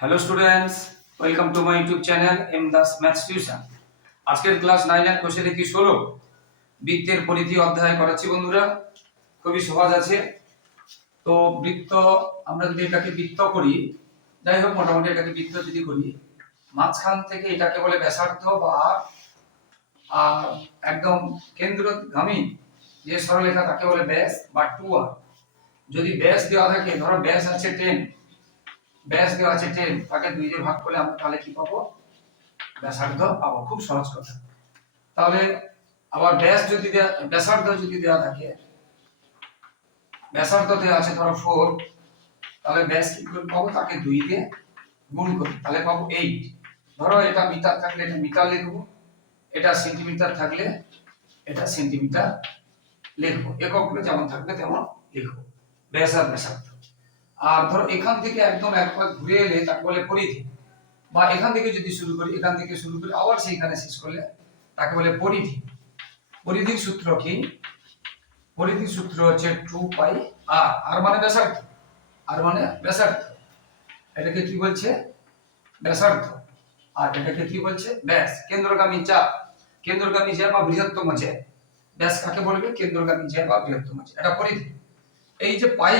Hello students welcome to my YouTube channel M Das maths tuition আজকের class নাইনের কোষে দেখি ষোলো? বৃত্তের পরিধি অধ্যায় করাচ্ছি বন্ধুরা, খুবই সহজ আছে। তো বৃত্ত, আমরা যদি এটাকে বৃত্ত করি, যাই হোক মোটামুটি এটাকে বৃত্ত যদি করি, মাঝখান থেকে এটাকে বলে ব্যাসার্ধ বা আর একদম কেন্দ্রগামী যে সরলরেখা তাকে বলে ব্যাস বা টু যদি ব্যাস দেওয়া থাকে, ধরো ব্যাস আছে টেন ব্যাস দেওয়া আছে টেন তাকে দুই দিয়ে ভাগ করলে আমরা তাহলে কি পাবো? ব্যাসার্ধ পাবো। খুব সহজ কথা। তাহলে আবার ব্যাস যদি ব্যাসার্ধ যদি দেওয়া থাকে, ব্যাসার্ধ দেওয়া আছে ধরো ফোর তাহলে ব্যাস কি করে পাবো? তাকে দুই দিয়ে গুণ করি, তাহলে পাবো এইট ধরো এটা মিটার থাকলে এটা মিটার লিখব। এটা সেন্টিমিটার থাকলে এটা সেন্টিমিটার লিখব। এককগুলো যেমন থাকবে তেমন লিখব। ব্যাস আর ব্যাসার্ধ। আর ধরো এখান থেকে একদম এক একবার ঘুরে এলে তাকে বলে পরিধি। বা এখান থেকে যদি শুরু করি, এখান থেকে শুরু করে আবার সেইখানে শেষ করলে তাকে বলে পরিধি। পরিধির সূত্র কি? পরিধির সূত্র হচ্ছে টু পাই আর আর মানে ব্যাসার্ধ। আর মানে ব্যাসার্ধ। এটাকে কি বলছে? ব্যাসার্ধ। আর এটাকে কি বলছে? ব্যাস। কেন্দ্রগামী চাপ। কেন্দ্রগামী জ্যা বা বৃহত্তম জ্যা ব্যাস কাকে বলবে? কেন্দ্রগামী জ্যা বা বৃহত্তম জ্যা এটা পরিধি। এই যে পাই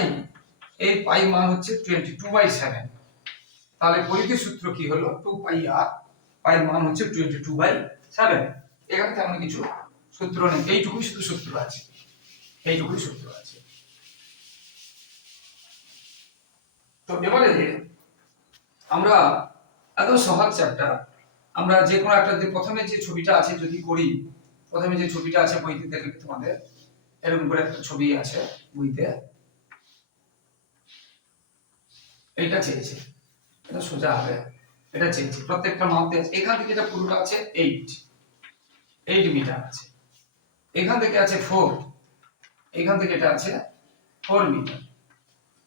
এই পাই মান হচ্ছে টোয়েন্টি টু বাই সেভেন তাহলে পরিধি সূত্র কি হলো? টু পাই আর পাই মান হচ্ছে টোয়েন্টি টু বাই সেভেন এখানে তেমন কিছু সূত্র নেই। এইটুকুই শুধু সূত্র আছে। এইটুকুই সূত্র আছে। তো এবারে আমরা এত সহজ চ্যাপ্টার আমরা যে কোনো একটা প্রথমে যে ছবিটা আছে যদি করি, প্রথমে যে ছবিটা আছে বইতে দেখবে তোমাদের। এরকম করে একটা ছবি আছে বইতে। এইটা চেয়েছে এটা সোজা হবে। এটা চেয়েছে প্রত্যেকটা দিয়ে আছে। এখান থেকে এটা পুরোটা আছে এইট এইট মিটার আছে। এখান থেকে আছে ফোর এখান থেকে এটা আছে ফোর মিটার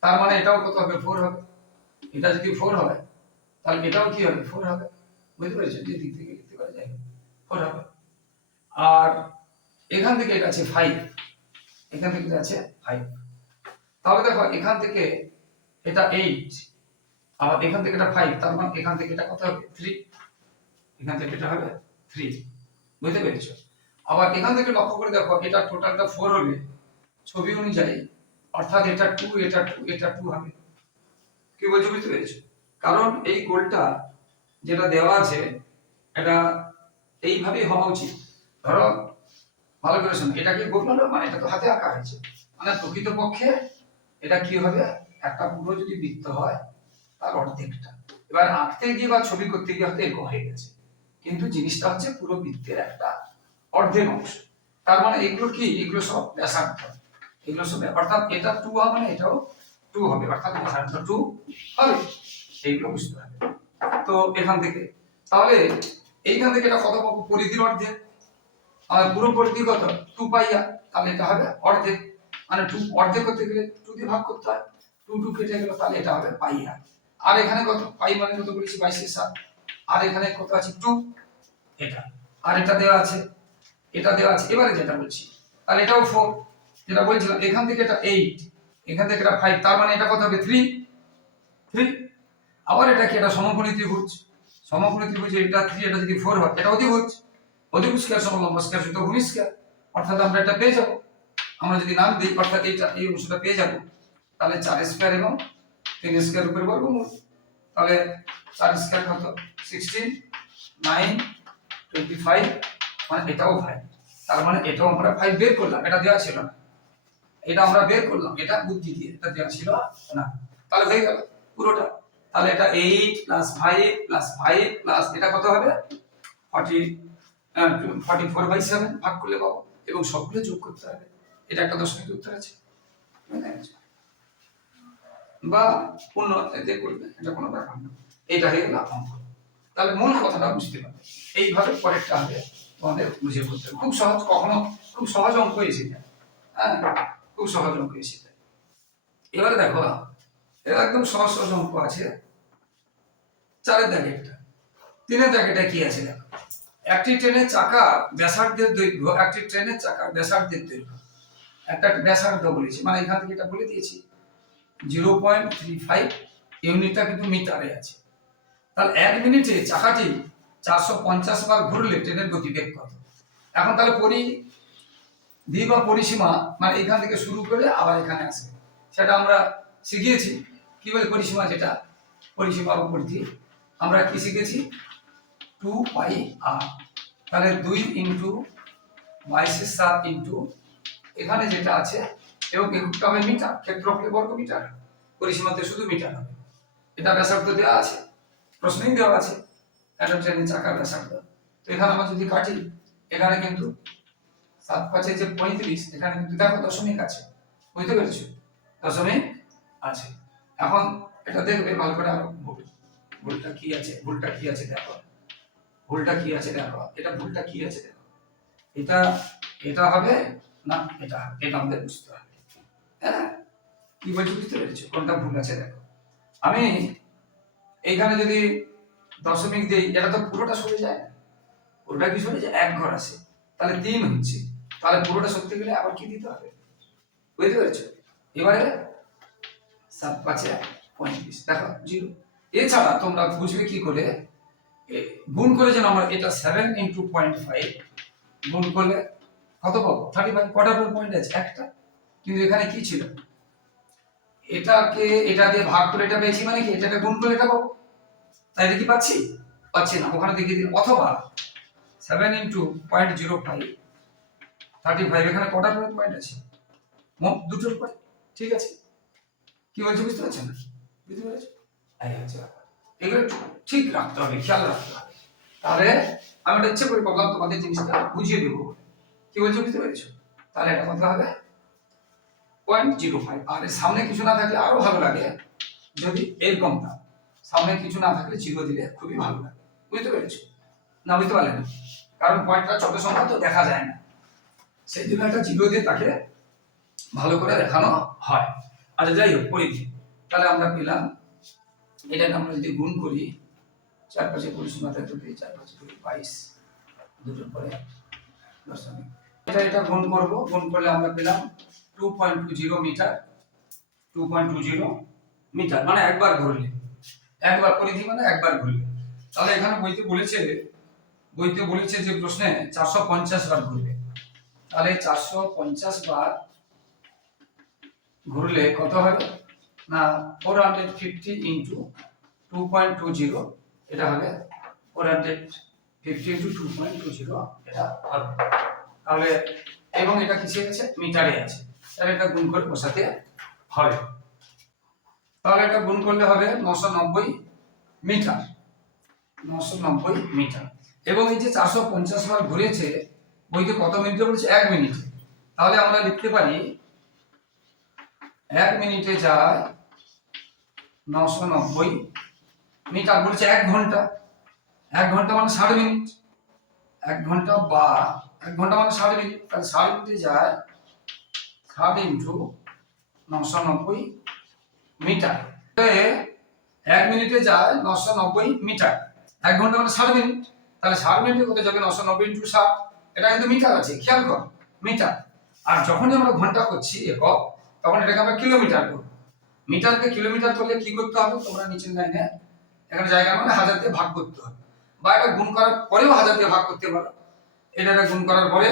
তার মানে এটাও কত হবে? ফোর হবে। এটা যদি ফোর হয়, তাহলে এটাও কি হবে? ফোর হবে। বুঝতে পেরেছ যে দিক থেকে লিখতে পারা যায় ফোর হবে। আর এখান থেকে এটা আছে ফাইভ এখান থেকে এটা আছে ফাইভ তাহলে দেখো, এখান থেকে এটা এইট আবার এখান থেকে এটা ফাইভ তার মানে এখান থেকে এটা কত হবে? থ্রি এখান থেকে এটা হবে থ্রি বুঝতে পেরেছ? আবার এখান থেকে লক্ষ্য করে দেখো, এটা টোটালটা ফোর হবে ছবি অনুযায়ী, অর্থাৎ এটা টু এটা টু এটা টু হবে। কি বলছো বুঝতে পেরেছ? কারণ এই গোলটা যেটা দেওয়া আছে, এটা এইভাবেই হওয়া উচিত। ধরো, ভালো করে শোনো এটা কি গোল মানে এটা তো হাতে আঁকা হয়েছে। মানে প্রকৃতপক্ষে এটা কি হবে? একটা পুরো যদি বৃত্ত হয়, তার অর্ধেকটা। এবার আঁকতে গিয়ে বা ছবি করতে গিয়ে হয়তো এরকম হয়ে গেছে। কিন্তু জিনিসটা হচ্ছে পুরো বৃত্তের একটা অর্ধেক অংশ। তার মানে এগুলো কি? এগুলো সব ব্যাসার্ধ। এগুলো সব অর্থাৎ এটা টু হবে মানে এটাও টু হবে। অর্থাৎ ব্যাসার্ধ টু হবে। এইগুলো বুঝতে হবে। তো এখান থেকে। তাহলে এইখান থেকে এটা কত পাবো? পরিধির অর্ধেক। আর পুরো পরিধি কত? টু পাইয়া তাহলে এটা হবে অর্ধেক। মানে টু অর্ধেক করতে গেলে টু দিয়ে ভাগ করতে হয়। টু টু কেটে গেল, তাহলে এটা হবে পাইয়া আর আর এখানে কত? পাই মানে কত বলেছি? বাইশের সাত। আর এখানে কত আছে? টু এটা। আর এটা দেওয়া আছে? এটা দেওয়া আছে? এবারে যেটা বলছি। তাহলে এটাও ফোর যেটা বলছিলাম, এখান থেকে এটা এইট এখান থেকে এটা ফাইভ তার মানে এটা কত হবে? থ্রি থ্রি আবার এটা কি? এটা সমকোণী ত্রিভুজ। সমকোণী ত্রিভুজ, এটা থ্রি এটা যদি ফোর হয়, এটা অধিভুজ। অধিভুজ স্কয়ার সমান লম্ব স্কয়ার সুতরাং ভূমি অর্থাৎ আমরা এটা পেয়ে যাব। আমরা যদি নাম দিই, অর্থাৎ এইটা, এই অংশটা পেয়ে যাব। তাহলে চার স্কয়ার এবং তিন স্কয়ার উপরে বর্গমূল। তাহলে চার স্কয়ার কত? সিক্সটিন নাইন টোয়েন্টি ফাইভ মানে এটাও ফাইভ তার মানে এটাও আমরা ফাইভ বের করলাম, এটা দেওয়া ছিল না। এটা আমরা বের করলাম, এটা বুদ্ধি দিয়ে, এটা দেওয়া ছিল না। তাহলে হয়ে গেল পুরোটা। তাহলে এটা eight plus five plus five plus এটা কত হবে? Forty forty four by seven ভাগ করলে পাবো। এবং সবগুলো যোগ করতে হবে। এটা একটা দশমিক উত্তর আছে? বা পূর্ণ এতে করবে, এটা কোনো ব্যাপার না। এটা হয়ে গেল অঙ্ক তাহলে মূল কথাটা বুঝতে পারবে। এইভাবে পরেরটা হবে, তোমাদের বুঝে হবে। খুব সহজ, কখনো খুব সহজ অঙ্ক এসে যায়। হ্যাঁ খুব সহজ অঙ্ক এসে যায়। এবারে দেখো এবার একদম সহজ সহজ অঙ্ক আছে। চারের দাগে একটা তিনের দাগেটা কি আছে দেখো? একটি ট্রেনের চাকা ব্যাসার্ধের দৈর্ঘ্য, একটি ট্রেনের চাকা ব্যাসার্ধের দৈর্ঘ্য। একটা ব্যাসার্ধ বলেছি। মানে এখান থেকে এটা বলে দিয়েছি। জিরো পয়েন্ট থ্রি ফাইভ ইউনিটটা কিন্তু মিটারে আছে। তাহলে এক মিনিটে চাকাটি চারশো পঞ্চাশ বার ঘুরলে ট্রেনের গতিবেগ কত? এখন তাহলে পরি ধি বা পরিসীমা মানে এখান থেকে শুরু করে আবার এখানে আসে সেটা আমরা শিখিয়েছি। কি বলে পরিসীমা? যেটা পরিসীমার উপর দিয়ে আমরা কি শিখেছি? Two pi r. তাহলে দুই ইন্টু বাইশের সাত ইন্টু এখানে যেটা আছে এবং এককটা হবে মিটার ক্ষেত্রফলে বর্গ মিটার। পরিসীমাতে শুধু মিটার হবে। এটা ব্যাসার্ধ দেওয়া আছে, প্রশ্নেই দেওয়া আছে। একটা ট্রেনের চাকার ব্যাসার্ধ। তো এখানে আমরা যদি কাটি, এখানে কিন্তু সাত পাঁচে যে পঁয়ত্রিশ, এখানে কিন্তু দেখো দশমিক আছে। বুঝতে পেরেছ? দশমিক আছে। এখন এটা দেখবে, ভালো করে আরও ভুল। ভুলটা কি আছে? ভুলটা কি আছে দেখো। ভুলটা কি আছে দেখো। এটা ভুলটা কি আছে দেখো। এটা এটা হবে না, এটা এটা আমাদের বুঝতে হবে। হ্যাঁ? কি বলছি বুঝতে পেরেছ? কোনটা ভুল আছে দেখো। আমি এইখানে যদি দশমিক দিই, এটা তো পুরোটা সরে যায়। না পুরোটা কি সরে যায়? এক ঘর আছে। তাহলে তিন হচ্ছে। তাহলে পুরোটা সরতে গেলে আবার কি দিতে হবে? বুঝতে পেরেছ? এবারে সাত পাঁচে পঁয়ত্রিশ। দেখো, জিরো। এছাড়া তোমরা বুঝবে কি করে? গুণ করে যেন আমরা এটা সেভেন ইন্টু পয়েন্ট ফাইভ গুণ করলে কত পাবো? থার্টি ফাইভ কটা পয়েন্ট আছে, একটা। কিন্তু এখানে কি ছিল? এটাকে, এটা দিয়ে ভাগ করে এটা পেয়েছি মানে কি? এটাকে গুণ করে এটা তাই এটা পাচ্ছি? পাচ্ছি না। ওখানে দেখিয়ে দিন অথবা seven into point zero five thirty five এখানে কটা পয়েন্ট আছে? মোট দুটোর পয়েন্ট ঠিক আছে? কি বলছি বুঝতে পারছেন না বুঝতে পেরেছ? এই এগুলো ঠিক রাখতে হবে, খেয়াল রাখতে হবে। তাহলে আমি এটা ইচ্ছে করে ভাবলাম তোমাদের জিনিসটা বুঝিয়ে দেবো কি বলছো বুঝতে পেরেছ? তাহলে এটা কত হবে। পয়েন্ট জিরো ফাইভ আর সামনে কিছু না থাকলে আরও ভালো লাগে। যদি এরকম না, সামনে কিছু না থাকলে জিরো দিলে খুবই ভালো লাগে। বুঝতে পেরেছ? না, বুঝতে পারলেন কারণ পয়েন্টটা ছোট সংখ্যা তো দেখা যায় না। সেই জন্য একটা জিরো দিয়ে তাকে ভালো করে দেখানো হয়। আচ্ছা যাই হোক পরিধি তাহলে আমরা পেলাম, এটাকে আমরা যদি গুণ করি চার পাশে পরিসীমা থাকতে পেয়ে চার পাশে করি বাইশ, দুটোর পরে দশমিক। এটা এটা গুণ করব। গুণ করলে আমরা পেলাম two point two zero metre two point two zero metre মানে একবার ঘুরলে, একবার পরিধি মানে একবার ঘুরলে। তাহলে এখানে বইতে বলেছে বইতে বলেছে যে প্রশ্নে চারশো পঞ্চাশ বার ঘুরবে তাহলে চারশো পঞ্চাশ বার ঘুরলে কত হবে? না four hundred fifty into two point two zero এটা হবে four hundred fifty into two point two zero এটা হবে। তাহলে, এবং এটা কিসে আছে মিটারে আছে। তাহলে এটা গুণ করে বসাতে হবে। তাহলে এটা গুণ করলে হবে নশো নব্বই মিটার। নশো নব্বই মিটার। এবং এই যে চারশো পঞ্চাশ বার ঘুরেছে, বইতে কত মিনিটে বলেছে? এক মিনিটে। তাহলে আমরা লিখতে পারি, এক মিনিটে যায় নশো নব্বই মিটার। বলছে এক ঘণ্টা। এক ঘণ্টা মানে ষাট মিনিট। এক ঘণ্টা বা এক ঘণ্টা মানে ষাট মিনিট। তাহলে ষাট মিনিটে যায় ষাট ইন্টু নশো নব্বই মিটার। এক মিনিটে যায় নশো নব্বই মিটার। এক ঘণ্টা মানে ষাট মিনিট। তাহলে ষাট মিনিটে কত যাবে? নশো নব্বই ইন্টু ষাট। এটা কিন্তু মিটার আছে, খেয়াল কর, মিটার। আর যখনই আমরা ঘণ্টা করছি একক, তখন এটাকে আমরা কিলোমিটার করব মিটারকে কিলোমিটার করলে কি করতে হবে? তোমরা নিচের লাইনে এখানে জায়গা মানে হাজার দিয়ে ভাগ করতে হবে। বা এটা গুণ করার পরেও হাজার দিয়ে ভাগ করতে পারো। এটা গুণ করার পরে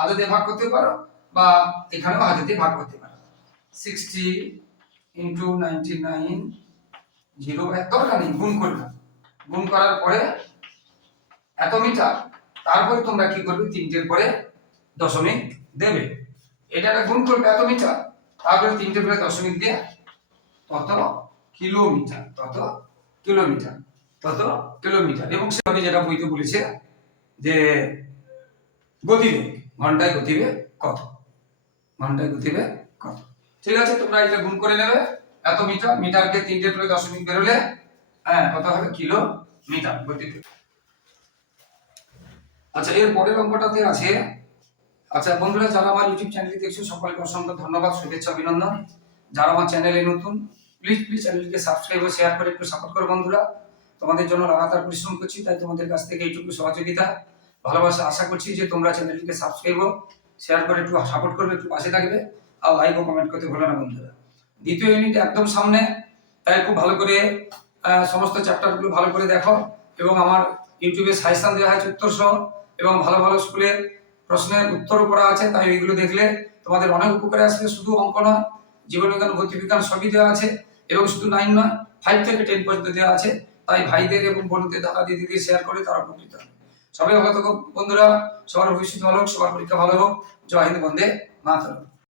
হাজার দিয়ে ভাগ করতে পারো। বা এখানেও হাজার দিয়ে ভাগ করতে পারো। Sixty into ninety nine zero দরকার নেই, গুণ করবে গুণ করার পরে এত মিটার, তারপরে তোমরা কি করবে, তিনটের পরে দশমিক দেবে। এটা গুণ করবে এত মিটার, তারপরে তিনটের পরে দশমিক দিয়ে তত কিলোমিটার তত কিলোমিটার তত কিলোমিটার। এবং সেভাবে যেটা বইতে বলেছে যে গতিবেগ, ঘন্টায় গতিবেগ কত? ঘন্টায় গতিবেগ কত? ঠিক আছে, তোমরা এটা গুণ করে নেবে। এত মিটার, মিটারকে তিনটে পরে দশমিক বেরোলে হ্যাঁ কত হবে? কিলো মিটার গতিবেগ আচ্ছা এর পরের অঙ্কটাতে আছে। আচ্ছা বন্ধুরা, যারা আমার ইউটিউব চ্যানেলটি দেখছ, সকলকে অসংখ্য ধন্যবাদ, শুভেচ্ছা, অভিনন্দন। যারা আমার চ্যানেলে নতুন প্লিজ প্লিজ চ্যানেলটিকে সাবস্ক্রাইব ও শেয়ার করে একটু সাপোর্ট করো, বন্ধুরা। তোমাদের জন্য লাগাতার পরিশ্রম করছি, তাই তোমাদের কাছ থেকে এইটুকু সহযোগিতা, ভালোবাসা আশা করছি যে তোমরা চ্যানেলটিকে সাবস্ক্রাইব ও শেয়ার করে একটু সাপোর্ট করবে, একটু পাশে থাকবে, আর লাইক ও কমেন্ট করতে ভুলো না বন্ধুরা। দ্বিতীয় ইউনিট একদম সামনে, তাই খুব ভালো করে সমস্ত চ্যাপ্টারগুলো ভালো করে দেখো, এবং আমার ইউটিউবে সাজেশন দেওয়া আছে উত্তর সহ এবং ভালো ভালো স্কুলের প্রশ্নের উত্তরও করা আছে, তাই এইগুলো দেখলে তোমাদের অনেক উপকারে আসবে, শুধু অঙ্ক নয়, জীবনবিজ্ঞান ভৌতিবিজ্ঞান সবই দেওয়া আছে, এবং শুধু নাইন নয় ফাইভ থেকে টেন পর্যন্ত দেওয়া আছে, তাই ভাইদের এবং বোনদের দাদা দিদিকে শেয়ার করে তারা উপকৃত হবে। সবাই ভালো বন্ধুরা, সবার ভবিষ্যৎ ভালো হোক, সবার পরীক্ষা ভালো হোক। জয় হিন্দ, বন্দে মাতরম।